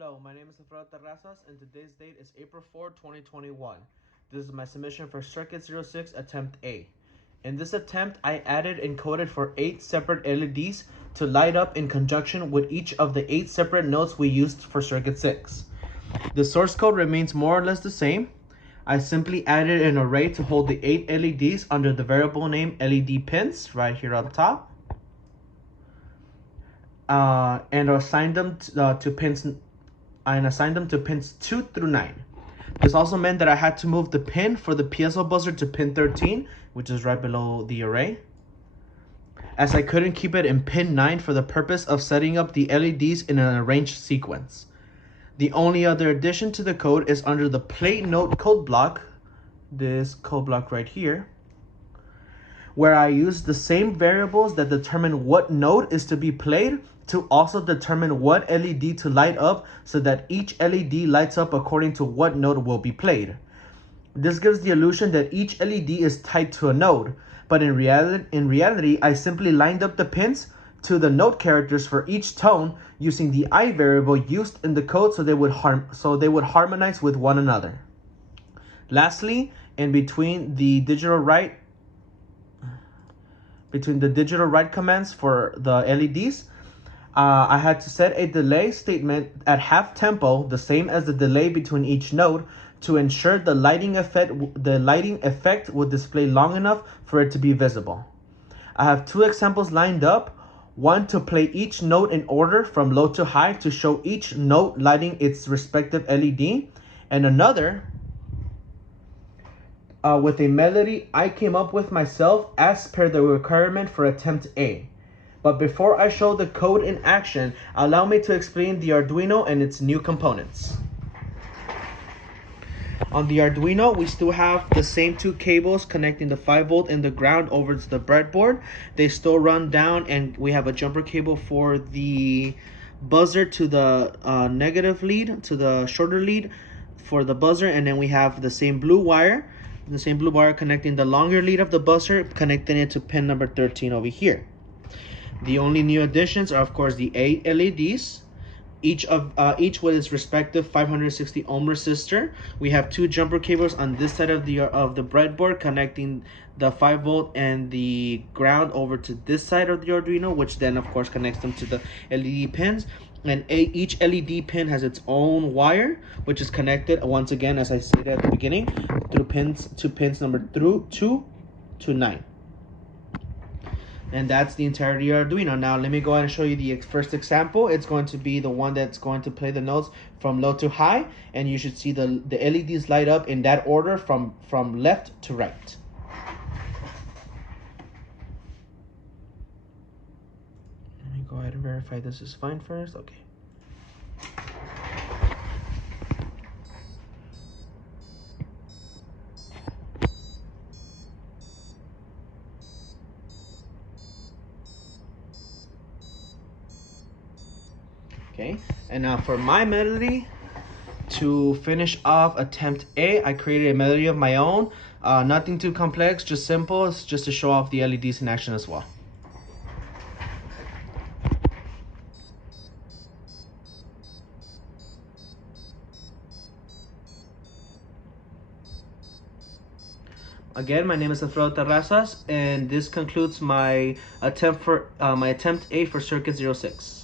Hello, my name is Alfredo Terrazas, and today's date is April 4, 2021. This is my submission for CIRC06 Attempt A. In this attempt, I added and coded for 8 separate LEDs to light up in conjunction with each of the 8 separate nodes we used for Circuit 6. The source code remains more or less the same. I simply added an array to hold the 8 LEDs under the variable name LED pins right here up top. And assigned them to pins 2 through 9. This also meant that I had to move the pin for the piezo buzzer to pin 13, which is right below the array, as I couldn't keep it in pin 9 for the purpose of setting up the LEDs in an arranged sequence. The only other addition to the code is under the play node code block, this code block right here, where I use the same variables that determine what node is to be played to also determine what LED to light up, so that each LED lights up according to what node will be played. This gives the illusion that each LED is tied to a node, but in reality, I simply lined up the pins to the node characters for each tone using the I variable used in the code so they would harmonize with one another. Lastly, in between the digital write commands for the LEDs, I had to set a delay statement at half tempo, the same as the delay between each node, to ensure the lighting effect would display long enough for it to be visible. I have 2 examples lined up, one to play each node in order from low to high to show each node lighting its respective LED, and another with a melody I came up with myself as per the requirement for Attempt A. But before I show the code in action, allow me to explain the Arduino and its new components. On the Arduino, we still have the same 2 cables connecting the 5V and the ground over to the breadboard. They still run down, and we have a jumper cable for the buzzer to the negative lead, to the shorter lead for the buzzer, and then we have the same blue wire connecting the longer lead of the buzzer, connecting it to pin number 13 over here. The only new additions are, of course, the 8 LEDs, each with its respective 560 ohm resistor. We have 2 jumper cables on this side of the breadboard connecting the 5V and the ground over to this side of the Arduino, which then, of course, connects them to the LED pins. And each LED pin has its own wire, which is connected, once again, as I stated at the beginning, through pins number 2 to 9. And that's the entirety of Arduino. Now let me go ahead and show you the first example. It's going to be the one that's going to play the notes from low to high, and you should see the LEDs light up in that order from left to right. Let me go ahead and verify this is fine first. Okay. Okay, and now for my melody, to finish off Attempt A, I created a melody of my own. Nothing too complex, just simple. It's just to show off the LEDs in action as well. Again, my name is Alfredo Terrazas, and this concludes my attempt A for Circuit 06.